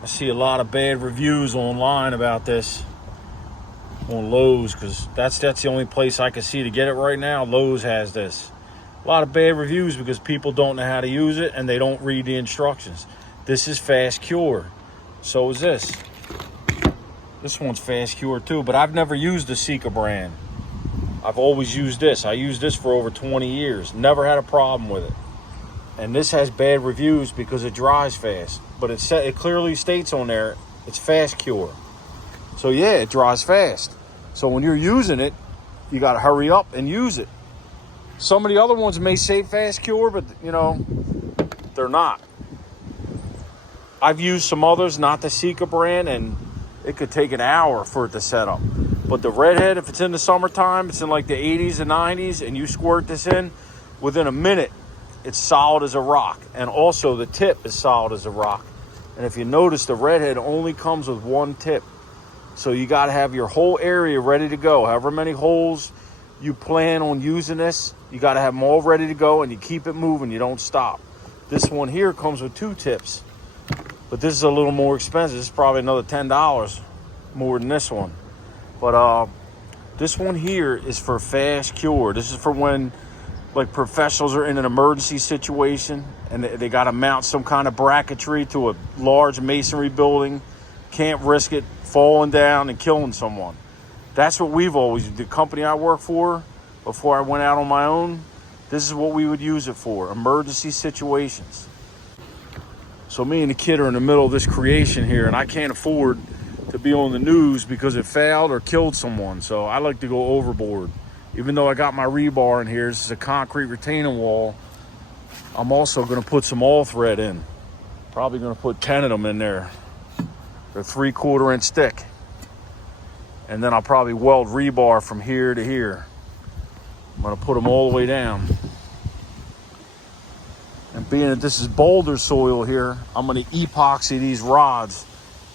I see a lot of bad reviews online about this on Lowe's, because that's the only place I can see to get it right now. Lowe's has this. A lot of bad reviews because people don't know how to use it and they don't read the instructions. This is fast cure. So is this. This one's fast cure too, but I've never used the Sika brand. I've always used this. I used this for over 20 years. Never had a problem with it. And this has bad reviews because it dries fast. But it clearly states on there, it's fast cure. So yeah, it dries fast. So when you're using it, you got to hurry up and use it. Some of the other ones may say fast cure, but you know, they're not. I've used some others, not the Sika brand, and it could take an hour for it to set up. But the Redhead, if it's in the summertime, it's in like the 80s and 90s, and you squirt this in, within a minute, it's solid as a rock. And also the tip is solid as a rock. And if you notice, the Redhead only comes with one tip. So you got to have your whole area ready to go. However many holes you plan on using this, you got to have them all ready to go, and you keep it moving. You don't stop. This one here comes with two tips. But this is a little more expensive. This is probably another $10 more than this one. But this one here is for fast cure. This is for when like professionals are in an emergency situation and they got to mount some kind of bracketry to a large masonry building. Can't risk it falling down and killing someone. That's what we've always, the company I work for, before I went out on my own, this is what we would use it for, emergency situations. So me and the kid are in the middle of this creation here, and I can't afford to be on the news because it failed or killed someone. So I like to go overboard. Even though I got my rebar in here, this is a concrete retaining wall, I'm also gonna put some all thread in. Probably gonna put 10 of them in there. They're 3/4 inch thick. And then I'll probably weld rebar from here to here. I'm gonna put them all the way down. And being that this is boulder soil here, I'm gonna epoxy these rods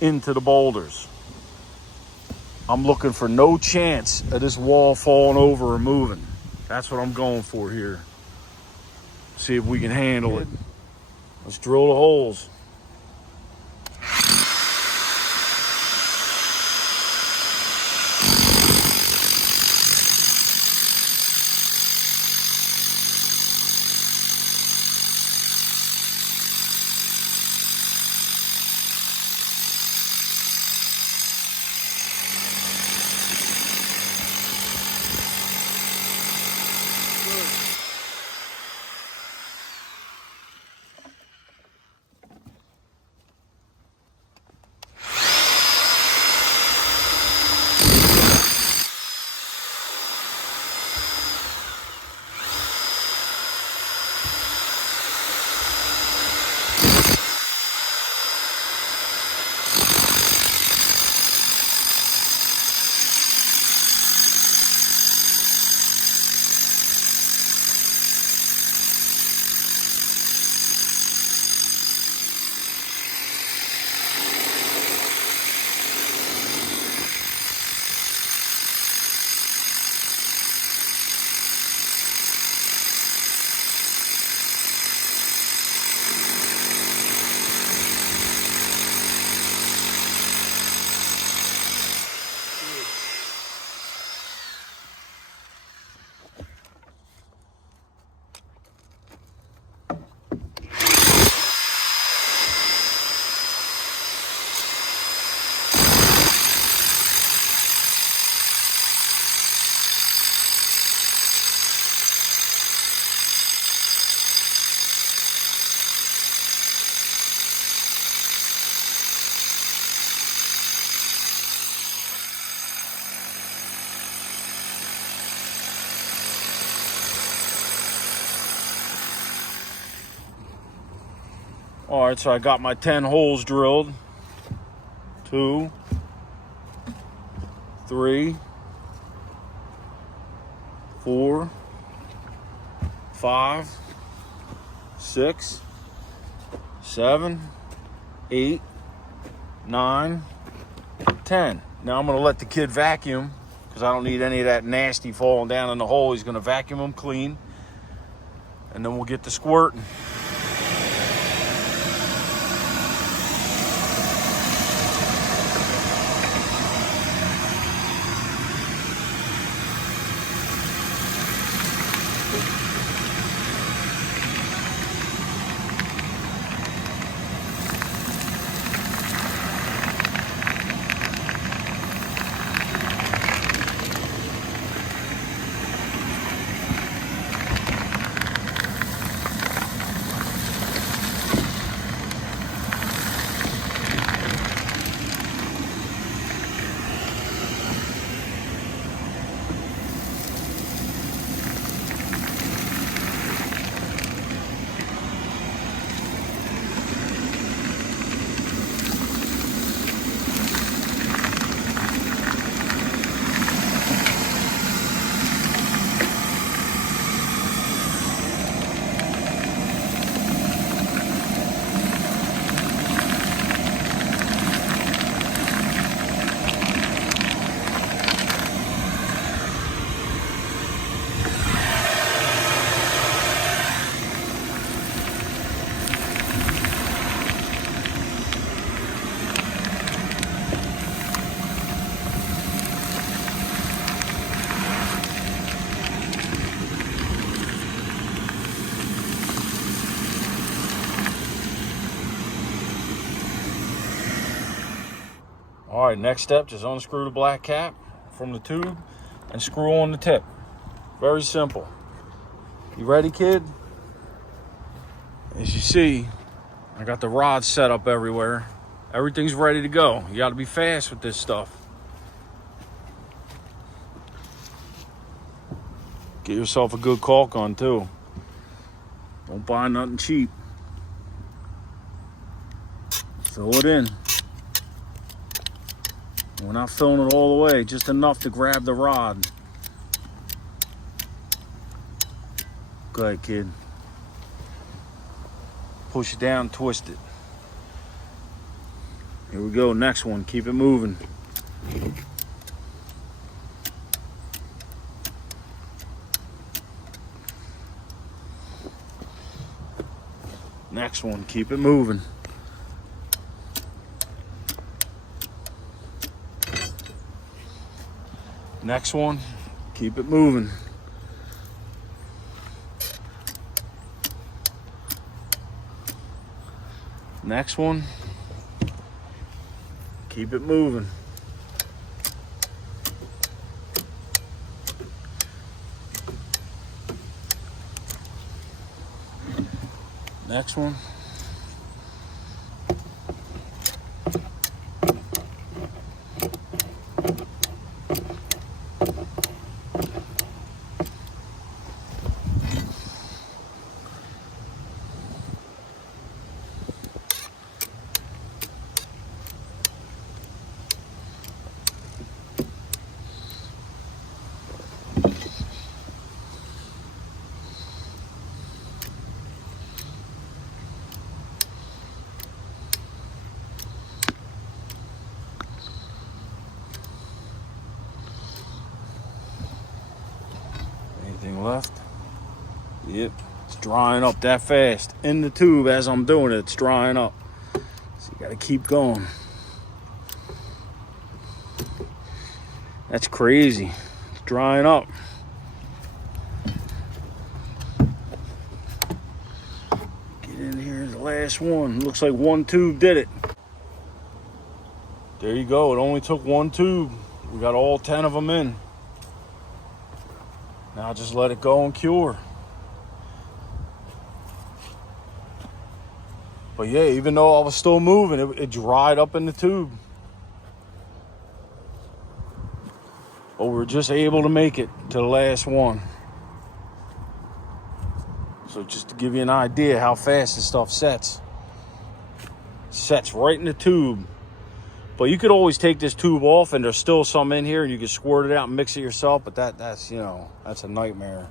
into the boulders. I'm looking for no chance of this wall falling over or moving. That's what I'm going for here. See if we can handle it. Let's drill the holes. All right, so I got my 10 holes drilled. 2, 3, 4, 5, 6, 7, 8, 9, 10. Now I'm gonna let the kid vacuum because I don't need any of that nasty falling down in the hole. He's gonna vacuum them clean, and then we'll get to squirting. All right, next step, just unscrew the black cap from the tube and screw on the tip. Very simple. You ready, kid? As you see, I got the rods set up everywhere. Everything's ready to go. You gotta be fast with this stuff. Get yourself a good caulk gun too. Don't buy nothing cheap. Fill it in. We're not filling it all the way, just enough to grab the rod. Go ahead, kid. Push it down, twist it. Here we go, next one, keep it moving. Next one, keep it moving. Next one, keep it moving. Next one, keep it moving. Next one. Anything left? Yep, it's drying up that fast. In the tube as I'm doing it, it's drying up. So you gotta keep going. That's crazy. It's drying up. Get in here, the last one. Looks like one tube did it. There you go, it only took one tube. We got all 10 of them in. Now just let it go and cure. But yeah, even though I was still moving, it dried up in the tube. But we were just able to make it to the last one. So just to give you an idea how fast this stuff sets. Sets right in the tube. But you could always take this tube off and there's still some in here and you can squirt it out and mix it yourself, but that's, you know, that's a nightmare.